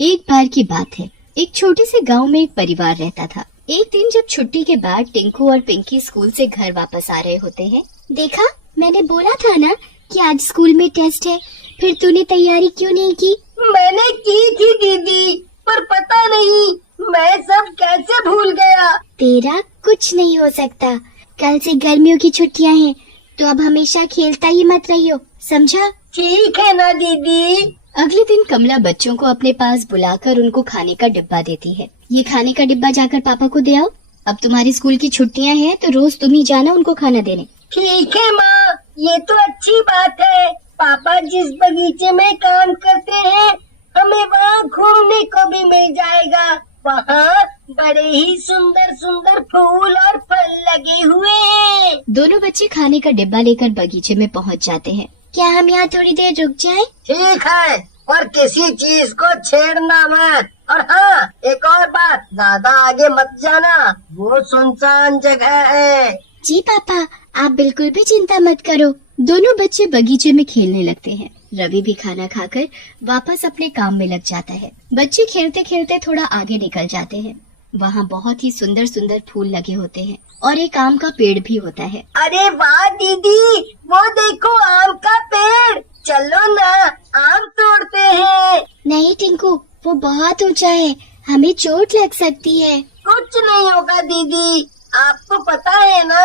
एक बार की बात है, एक छोटे से गांव में एक परिवार रहता था। एक दिन जब छुट्टी के बाद टिंकू और पिंकी स्कूल से घर वापस आ रहे होते हैं। देखा, मैंने बोला था ना कि आज स्कूल में टेस्ट है, फिर तूने तैयारी क्यों नहीं की? मैंने की थी दीदी, पर पता नहीं मैं सब कैसे भूल गया। तेरा कुछ नहीं हो सकता। कल से गर्मियों की छुट्टियां हैं, तो अब हमेशा खेलता ही मत रहियो, समझा? ठीक है ना दीदी। अगले दिन कमला बच्चों को अपने पास बुलाकर उनको खाने का डिब्बा देती है। ये खाने का डिब्बा जाकर पापा को दे आओ। अब तुम्हारी स्कूल की छुट्टियां हैं, तो रोज तुम ही जाना उनको खाना देने। ठीक है माँ, ये तो अच्छी बात है। पापा जिस बगीचे में काम करते हैं, हमें वहाँ घूमने को भी मिल जाएगा। वहाँ बड़े ही सुंदर सुंदर फूल और फल लगे हुए हैं। दोनों बच्चे खाने का डिब्बा लेकर बगीचे में पहुँच जाते हैं। क्या हम यहाँ थोड़ी देर रुक जाएं? ठीक है, और किसी चीज को छेड़ना मत। और हाँ, एक और बात, ज्यादा आगे मत जाना, वो सुनसान जगह है। जी पापा, आप बिल्कुल भी चिंता मत करो। दोनों बच्चे बगीचे में खेलने लगते हैं। रवि भी खाना खाकर वापस अपने काम में लग जाता है। बच्चे खेलते खेलते थोड़ा आगे निकल जाते हैं। वहाँ बहुत ही सुंदर सुंदर फूल लगे होते हैं और एक आम का पेड़ भी होता है। अरे वाह दीदी, वो देखो आम का पेड़। चलो ना, आम तोड़ते हैं। नहीं टिंकू, वो बहुत ऊंचा है, हमें चोट लग सकती है। कुछ नहीं होगा दीदी, आपको पता है ना,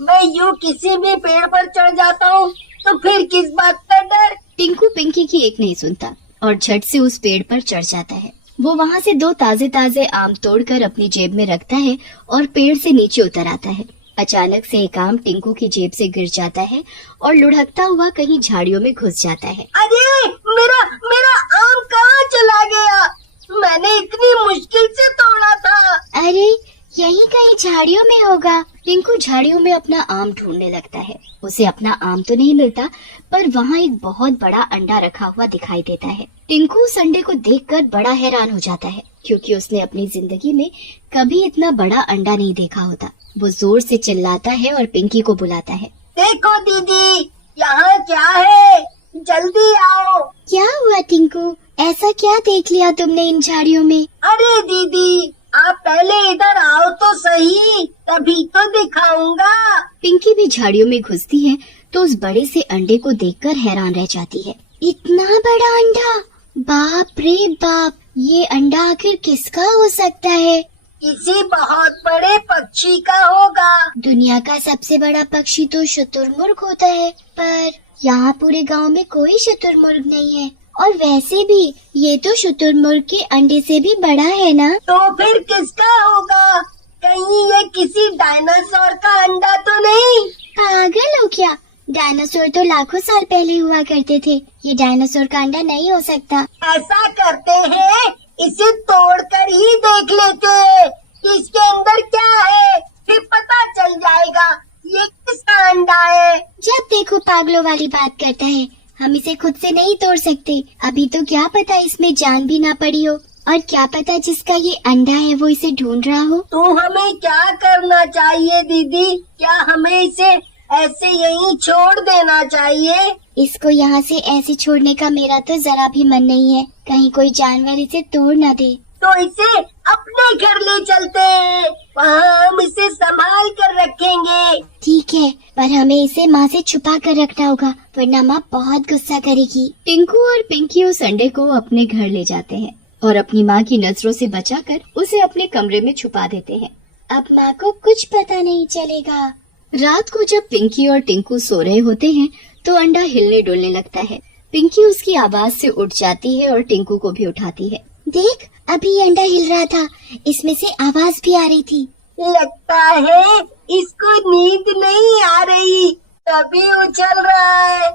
मैं यूँ किसी भी पेड़ पर चढ़ जाता हूँ, तो फिर किस बात का डर। टिंकू पिंकी की एक नहीं सुनता और झट से उस पेड़ पर चढ़ जाता है। वो वहाँ से 2 ताजे ताजे आम तोड़कर अपनी जेब में रखता है और पेड़ से नीचे उतर आता है। अचानक से एक आम टिंकू की जेब से गिर जाता है और लुढ़कता हुआ कहीं झाड़ियों में घुस जाता है। अरे मेरा मेरा आम कहाँ चला गया? मैंने इतनी मुश्किल से तोड़ा था। अरे यहीं कहीं झाड़ियों में होगा। टिंकू झाड़ियों में अपना आम ढूंढने लगता है। उसे अपना आम तो नहीं मिलता, पर वहाँ एक बहुत बड़ा अंडा रखा हुआ दिखाई देता है। टिंकू उस अंडे को देखकर बड़ा हैरान हो जाता है, क्योंकि उसने अपनी जिंदगी में कभी इतना बड़ा अंडा नहीं देखा होता। वो जोर से चिल्लाता है और पिंकी को बुलाता है। देखो दीदी, यहाँ क्या है, जल्दी आओ। क्या हुआ टिंकू, ऐसा क्या देख लिया तुमने इन झाड़ियों में? अरे दीदी, आप पहले इधर आओ तो सही, तभी तो दिखाऊंगा। पिंकी भी झाड़ियों में घुसती है तो उस बड़े से अंडे को देखकर हैरान रह जाती है। इतना बड़ा अंडा, बाप रे बाप, ये अंडा आखिर किसका हो सकता है? किसी बहुत बड़े पक्षी का होगा। दुनिया का सबसे बड़ा पक्षी तो शुतुरमुर्ग होता है, पर यहाँ पूरे गांव में कोई शुतुरमुर्ग नहीं है। और वैसे भी ये तो शुतुरमुर्ग के अंडे से भी बड़ा है ना? तो फिर किसका होगा? कहीं ये किसी डायनासोर का अंडा तो नहीं? पागल हो क्या? डायनासोर तो लाखों साल पहले हुआ करते थे। ये डायनासोर का अंडा नहीं हो सकता। ऐसा करते हैं, इसे तोड़कर ही देख लेते हैं कि इसके अंदर क्या है, फिर पता चल जाएगा ये किसका अंडा है। जब देखो पागलों वाली बात करता है। हम इसे खुद से नहीं तोड़ सकते। अभी तो क्या पता इसमें जान भी ना पड़ी हो, और क्या पता जिसका ये अंडा है वो इसे ढूंढ रहा हो। तो हमें क्या करना चाहिए दीदी? क्या हमें इसे ऐसे यहीं छोड़ देना चाहिए? इसको यहाँ से ऐसे छोड़ने का मेरा तो जरा भी मन नहीं है। कहीं कोई जानवर इसे तोड़ न दे। तो इसे अपने घर ले चलते हैं, वहाँ हम इसे संभाल कर रखेंगे। ठीक है, पर हमें इसे माँ से छुपा कर रखना होगा, वरना माँ बहुत गुस्सा करेगी। टिंकू और पिंकी उस अंडे को अपने घर ले जाते हैं और अपनी माँ की नजरों से बचाकर उसे अपने कमरे में छुपा देते हैं। अब माँ को कुछ पता नहीं चलेगा। रात को जब पिंकी और टिंकू सो रहे होते हैं तो अंडा हिलने डुलने लगता है। पिंकी उसकी आवाज से उठ जाती है और टिंकू को भी उठाती है। देख, अभी अंडा हिल रहा था, इसमें से आवाज भी आ रही थी। लगता है इसको नींद नहीं आ रही, तभी उछल रहा है।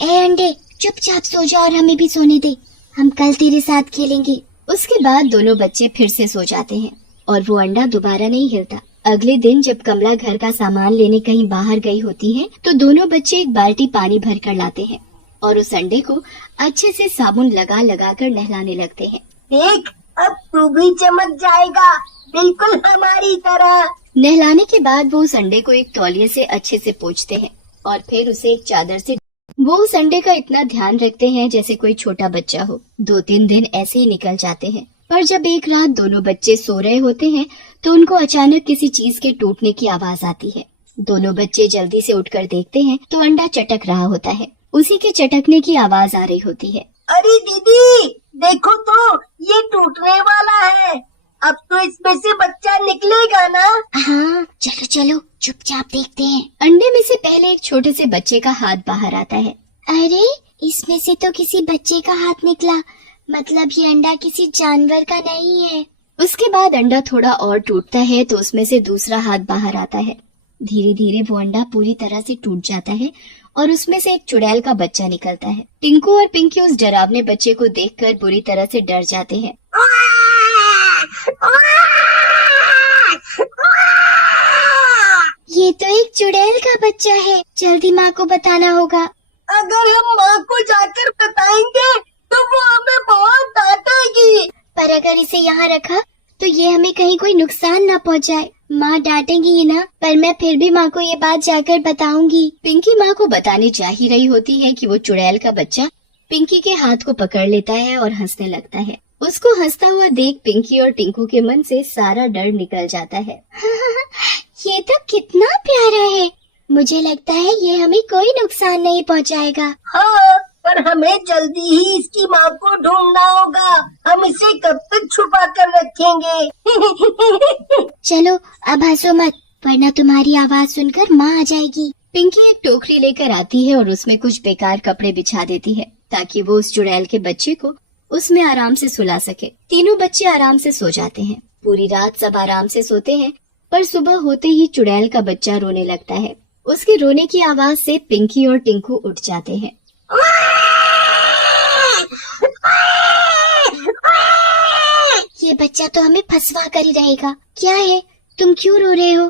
ए अंडे, चुपचाप सो जा और हमें भी सोने दे, हम कल तेरे साथ खेलेंगे। उसके बाद दोनों बच्चे फिर से सो जाते हैं और वो अंडा दोबारा नहीं हिलता। अगले दिन जब कमला घर का सामान लेने कहीं बाहर गई होती है, तो दोनों बच्चे एक बाल्टी पानी भर कर लाते हैं और उस अंडे को अच्छे से साबुन लगा लगा कर नहलाने लगते हैं। देख, अब तू भी चमक जाएगा, बिल्कुल हमारी तरह। नहलाने के बाद वो उस अंडे को एक तौलिए से अच्छे से पोंछते हैं और फिर उसे एक चादर से वो उस अंडे का इतना ध्यान रखते हैं जैसे कोई छोटा बच्चा हो। 2-3 दिन ऐसे ही निकल जाते हैं। पर जब एक रात दोनों बच्चे सो रहे होते हैं तो उनको अचानक किसी चीज के टूटने की आवाज आती है। दोनों बच्चे जल्दी से उठकर देखते हैं तो अंडा चटक रहा होता है। उसी के चटकने की आवाज आ रही होती है। अरे दीदी, देखो तो ये टूटने वाला है। अब तो इसमें से बच्चा निकलेगा ना? हाँ, चलो चलो चुपचाप देखते हैं। अंडे में से पहले एक छोटे से बच्चे का हाथ बाहर आता है। अरे, इसमें से तो किसी बच्चे का हाथ निकला। मतलब ये अंडा किसी जानवर का नहीं है। उसके बाद अंडा थोड़ा और टूटता है तो उसमें से दूसरा हाथ बाहर आता है। धीरे धीरे वो अंडा पूरी तरह से टूट जाता है और उसमें से एक चुड़ैल का बच्चा निकलता है। टिंकू और पिंकी उस डरावने बच्चे को देखकर बुरी तरह से डर जाते हैं। ये तो एक चुड़ैल का बच्चा है, जल्दी माँ को बताना होगा। अगर हम माँ को जाकर बताएंगे तो वो हमें बहुत डांटेगी। पर अगर इसे यहाँ रखा तो ये हमें कहीं कोई नुकसान न पहुँचाए। माँ डांटेंगी ही ना, पर मैं फिर भी माँ को ये बात जाकर बताऊंगी। पिंकी माँ को बताने जा ही रही होती है कि वो चुड़ैल का बच्चा पिंकी के हाथ को पकड़ लेता है और हंसने लगता है। उसको हंसता हुआ देख पिंकी और टिंकू के मन से सारा डर निकल जाता है। ये तो कितना प्यारा है। मुझे लगता है ये हमें कोई नुकसान नहीं पहुँचाएगा। हाँ, पर हमें जल्दी ही इसकी माँ को ढूंढना होगा। हम इसे कब तक छुपा कर रखेंगे? चलो अब हंसो मत, वरना तुम्हारी आवाज सुनकर माँ आ जाएगी। पिंकी एक टोकरी लेकर आती है और उसमें कुछ बेकार कपड़े बिछा देती है ताकि वो उस चुड़ैल के बच्चे को उसमें आराम से सुला सके। तीनों बच्चे आराम से सो जाते हैं। पूरी रात सब आराम से सोते हैं, पर सुबह होते ही चुड़ैल का बच्चा रोने लगता है। उसके रोने की आवाज से पिंकी और टिंकू उठ जाते हैं। ये बच्चा तो हमें फंसवा कर ही रहेगा। क्या है, तुम क्यों रो रहे हो?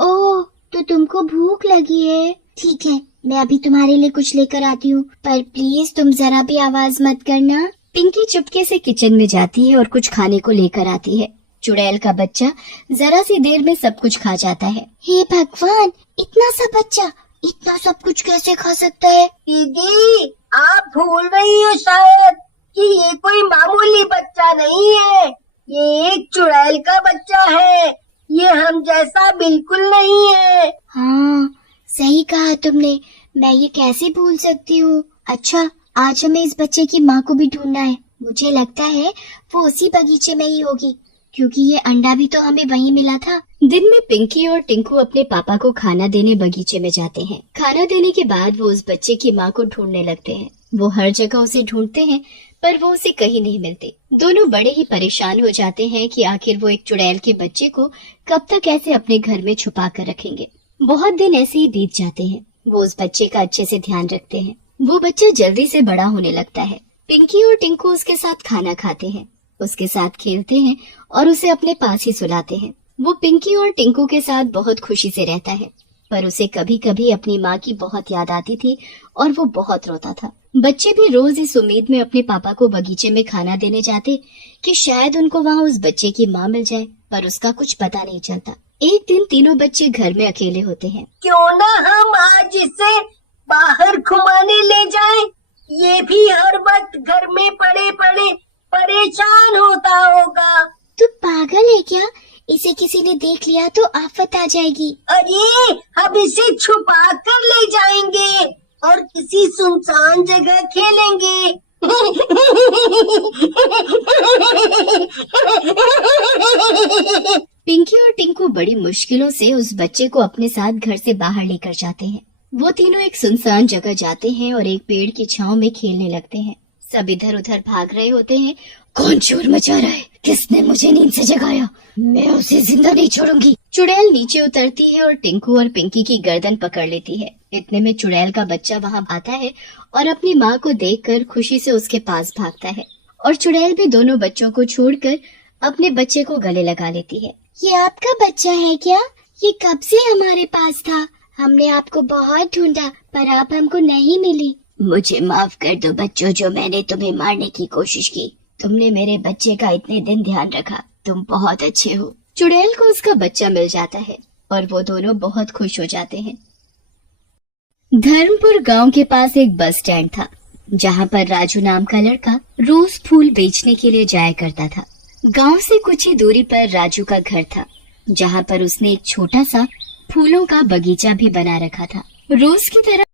ओह, तो तुमको भूख लगी है। ठीक है, मैं अभी तुम्हारे लिए कुछ लेकर आती हूँ, पर प्लीज तुम जरा भी आवाज मत करना। पिंकी चुपके से किचन में जाती है और कुछ खाने को लेकर आती है। चुड़ैल का बच्चा जरा सी देर में सब कुछ खा जाता है। हे भगवान, इतना सा बच्चा इतना सब कुछ कैसे खा सकता है? दीदी, आप भूल रही हो शायद कि ये कोई मामूली बच्चा नहीं है। ये एक चुड़ैल का बच्चा है। ये हम जैसा बिल्कुल नहीं है। हाँ, सही कहा तुमने। मैं ये कैसे भूल सकती हूँ। अच्छा, आज हमें इस बच्चे की माँ को भी ढूंढना है। मुझे लगता है वो उसी बगीचे में ही होगी, क्योंकि ये अंडा भी तो हमें वहीं मिला था। दिन में पिंकी और टिंकू अपने पापा को खाना देने बगीचे में जाते हैं। खाना देने के बाद वो उस बच्चे की माँ को ढूंढने लगते हैं। वो हर जगह उसे ढूंढते हैं, पर वो उसे कहीं नहीं मिलते। दोनों बड़े ही परेशान हो जाते हैं कि आखिर वो एक चुड़ैल के बच्चे को कब तक ऐसे अपने घर में छुपा कर रखेंगे। बहुत दिन ऐसे ही बीत जाते हैं। वो उस बच्चे का अच्छे से ध्यान रखते हैं। वो बच्चा जल्दी से बड़ा होने लगता है। पिंकी और टिंकू उसके साथ खाना खाते हैं, उसके साथ खेलते हैं और उसे अपने पास ही सुलाते हैं। वो पिंकी और टिंकू के साथ बहुत खुशी से रहता है, पर उसे कभी कभी अपनी माँ की बहुत याद आती थी और वो बहुत रोता था। बच्चे भी रोज इस उम्मीद में अपने पापा को बगीचे में खाना देने जाते कि शायद उनको वहाँ उस बच्चे की माँ मिल जाए, पर उसका कुछ पता नहीं चलता। एक दिन तीनों बच्चे घर में अकेले होते हैं। क्यों ना हम आज इसे बाहर घुमाने ले जाएं? ये भी हर वक्त घर में पड़े पड़े परेशान होता होगा। तू पागल है क्या? इसे किसी ने देख लिया तो आफत आ जाएगी। अरे, हम इसे छुपा कर ले जाएंगे और किसी सुनसान जगह खेलेंगे। पिंकी और टिंकू बड़ी मुश्किलों से उस बच्चे को अपने साथ घर से बाहर लेकर जाते हैं। वो तीनों एक सुनसान जगह जाते हैं और एक पेड़ की छांव में खेलने लगते हैं। सब इधर उधर भाग रहे होते हैं। कौन शोर मचा रहा है? किसने मुझे नींद से जगाया? मैं उसे जिंदा नहीं छोड़ूंगी। चुड़ैल नीचे उतरती है और टिंकू और पिंकी की गर्दन पकड़ लेती है। इतने में चुड़ैल का बच्चा वहाँ आता है और अपनी माँ को देखकर खुशी से उसके पास भागता है, और चुड़ैल भी दोनों बच्चों को छोड़कर अपने बच्चे को गले लगा लेती है। ये आपका बच्चा है क्या? ये कब से हमारे पास था? हमने आपको बहुत ढूंढा, पर आप हमको नहीं मिली। मुझे माफ कर दो बच्चों, जो मैंने तुम्हें मारने की कोशिश की। तुमने मेरे बच्चे का इतने दिन ध्यान रखा। तुम बहुत अच्छे हो। चुड़ैल को उसका बच्चा मिल जाता है और वो दोनों बहुत खुश हो जाते हैं। धर्मपुर गांव के पास एक बस स्टैंड था, जहां पर राजू नाम का लड़का रोज फूल बेचने के लिए जाया करता था। गांव से कुछ ही दूरी पर राजू का घर था, जहां पर उसने एक छोटा सा फूलों का बगीचा भी बना रखा था। रोज की तरह